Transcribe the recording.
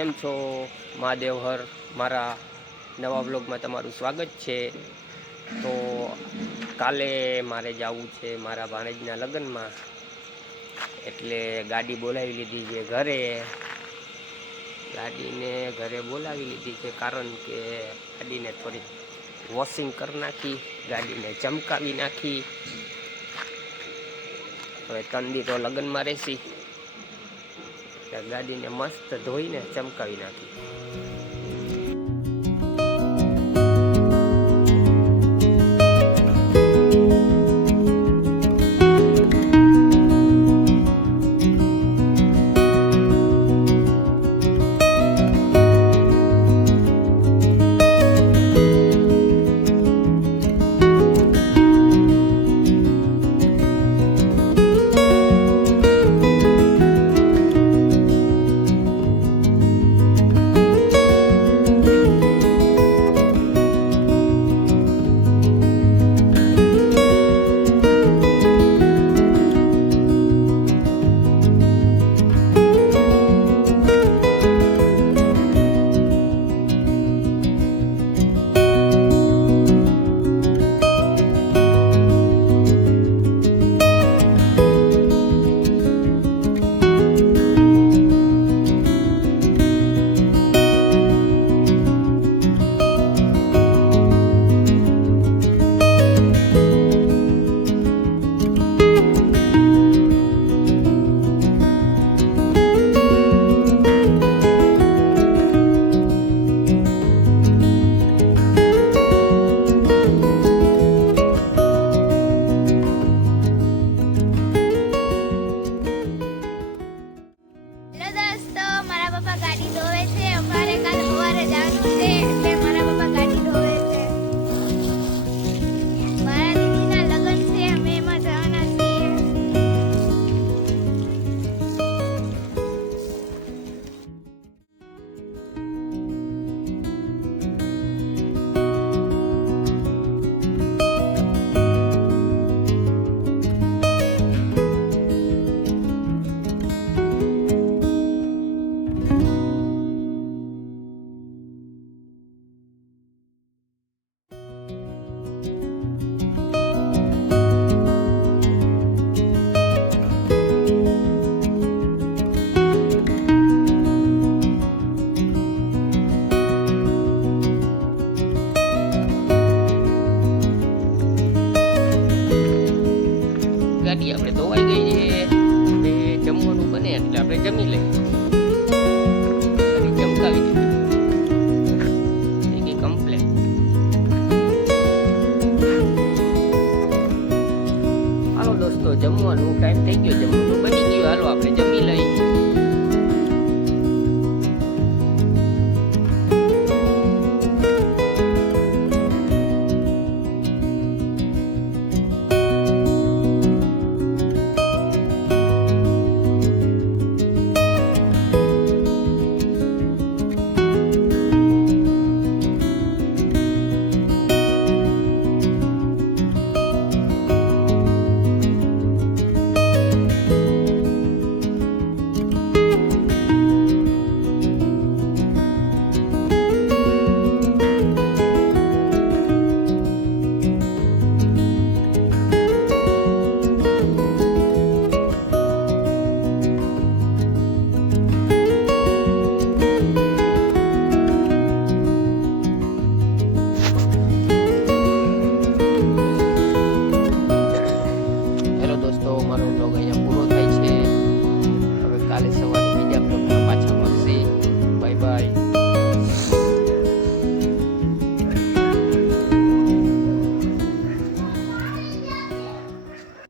કેમ છો મહાદેવ હર? મારા નવા બ્લોગમાં તમારું સ્વાગત છે. તો કાલે મારે જવું છે મારા ભાણેજના લગ્નમાં, એટલે ગાડી બોલાવી લીધી છે ઘરે. ગાડીને ઘરે બોલાવી લીધી છે કારણ કે ગાડીને થોડીક વોશિંગ કરી નાખી, ગાડીને ચમકાવી નાખી. હવે 3 દી તો લગ્નમાં રહેશી, ગાડીને મસ્ત ધોઈને ચમકાવી નાખી.